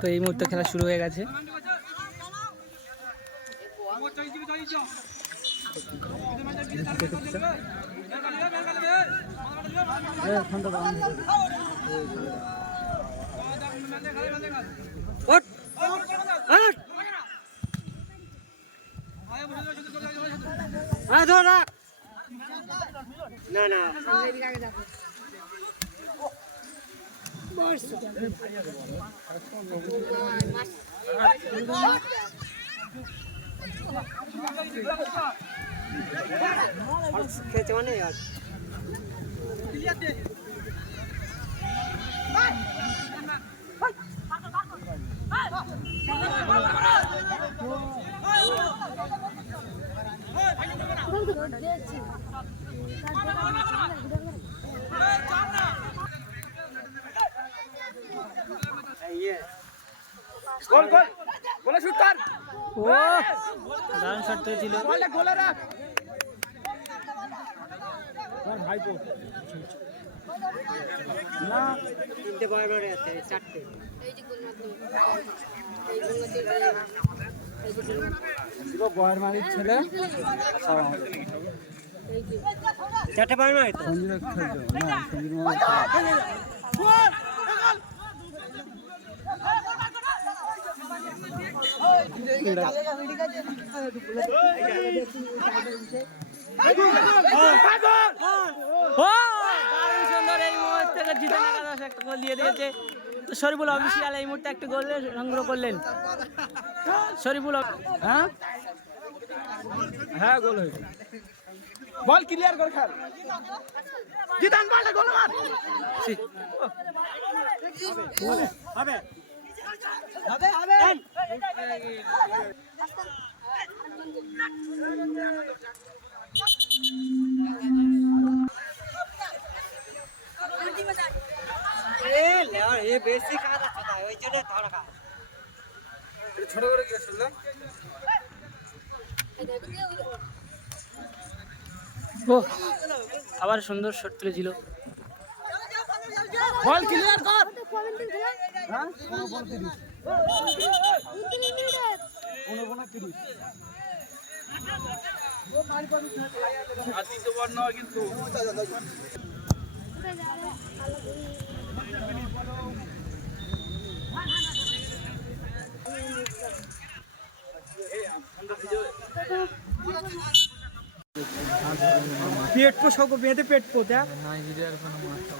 তো এই মুহূর্তে খেলা শুরু হয়ে গেছে। খেতে মানে Thank you. গোল গোল। গোলে শুট কর। ও। দারুণ শট ছিল বলে গোলে রাখ। তোর ভাইপো না। তিনটে বয় মারে আছে চারটে। শিব বয়ের মারির ছেলে। চারটে বয় মারে তো? সঞ্জুর খেলছো। না সঞ্জুর মামা। একটা গোল দিয়ে দিয়েছে তো শরীফুল অফিসিয়াল এই মুহূর্তে একটা গোল সংগ্রহ করলেন শরীফুল হ্যাঁ হ্যাঁ গোল হয়েছে। বল ক্লিয়ার করে খেল জিদান বলটা গোল মার। হবে। হবে হবে এ বেশি খাওয়া যাচ্ছে তাই ওই জন্য ধরা খা ছোট করে কি আসলে আবার সুন্দর শট তুলেছিল। বল ক্লিয়ার কর হ্যাঁ বল তিরিশ কিন্তু পেট পো সব বেঁধে পেট পো দেখ নাইজেরিয়ার কোনো মাঠ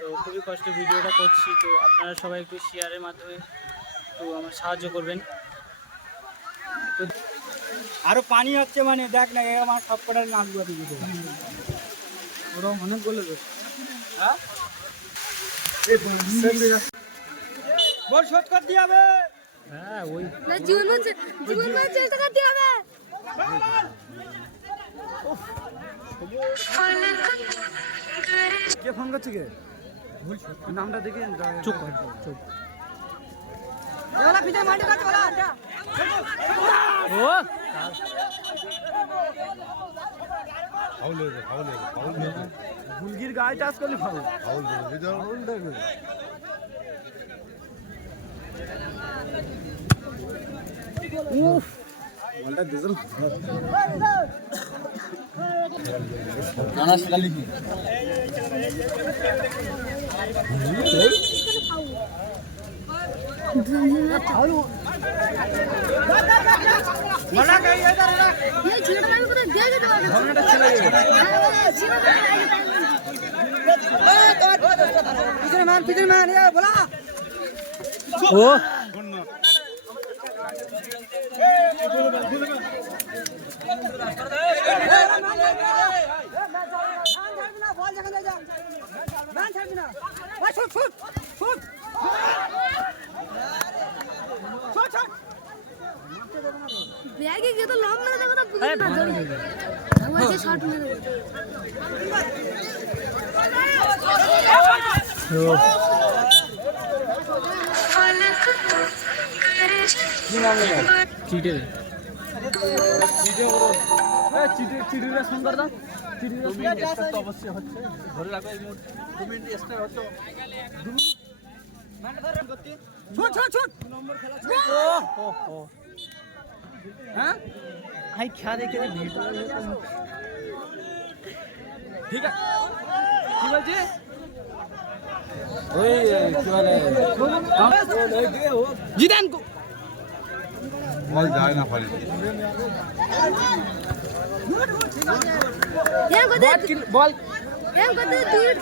তো খুবই কষ্ট ভিডিওটা করছি তো আপনারা সবাই একটু শেয়ারের মাধ্যমে তো আমার সাহায্য করবেন। তো আরও পানি হচ্ছে মানে দেখ না এ আমার সব কটার নামগুলো দিয়ে দেবো ওরা অনেক গোলে হ্যাঁ? বল শোধ হবে। হ্যাঁ ওই জীবন জীবন চেষ্টা করতে হবে। কে ফোন করছে কে? নামটা দেখে চুপ। কর চুপ মুরগির গায়ে টাচ করলে ফাউল ফাউল দেবে উফ। বলটা দিছিল নানা শিলালি কি এই ছেলেটা আমি কোথায় দিয়ে যেতে পারব ধরনেটা ছেলে পিছনে মান পিছনে মান এ বলা ও। বল যেখানে যা মান ছাড়বি না না চিঠিটা সুন্দর এক্সট্রা তো অবশ্যই হচ্ছে ধরে রাখো এই মুহূর্তে দু মিনিট এক্সট্রা হচ্ছে ছুট ছুট ছুট খেলা ও হ্যাঁ ভাই খেয়া দেখে ঠিক আছে কি বলছি ওই কি বলে জিদান কো বল যায় না পারি বল বল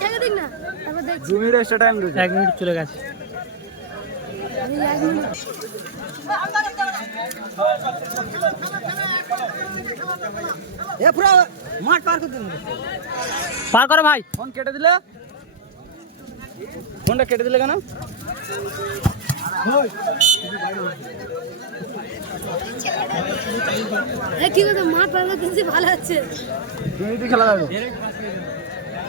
ঠেকে দু মিনিট এক্সট্রা টাইম দিয়েছে। এক মিনিট চলে গেছে। এ পুরো মাঠ পার করে দিন। পার করো ভাই। ফোন কেটে দিলে? ফোনটা কেটে দিলে কেন? এ কি কথা মা পারলে দিচ্ছি ভালো আছে খেলা যাবে।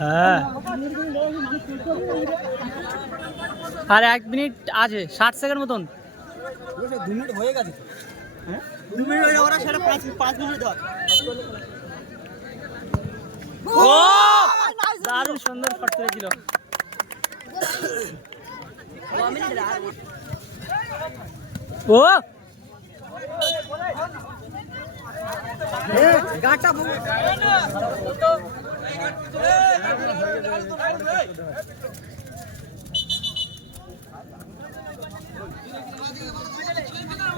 হ্যাঁ। আর এক মিনিট আছে, ষাট সেকেন্ড মতন। পাঁচ মিনিট দারুণ সুন্দর শট করেছিল ও গাটা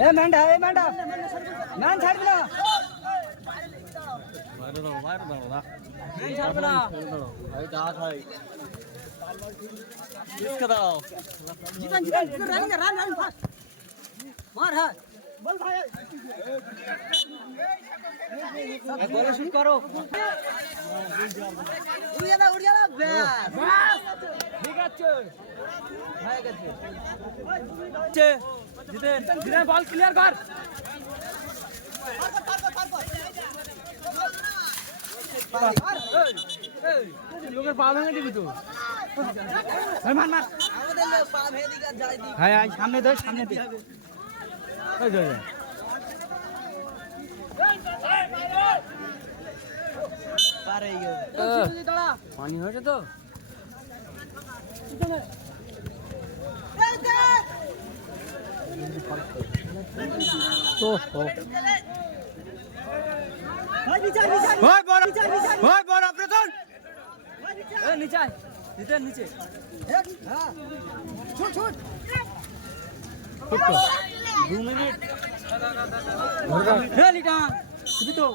এ ম্যান্ডা এ ম্যান্ডা ম্যান ছাড় দিলা ম্যান ছাড় দিলা জিতান জিতান জিতান রান রান রান ফাস্ট মার হ্যাঁ বল ভাই বলে শুট করো উড়িয়ে দাও উড়িয়ে দাও ব্যাস ঠিক আছে হয়ে গেছে জিতেন জিতেন বল ক্লিয়ার কর লোকের পা ভেঙে দিবি তো মার মার আমাদের পা ভেঙে দিকে যায় দি হ্যাঁ সামনে দে সামনে দে এই যা, যা। পারে গেছে পানি হয়েছে তো? নিচে নিচে দু মিনিট হে লিটান তুমি তো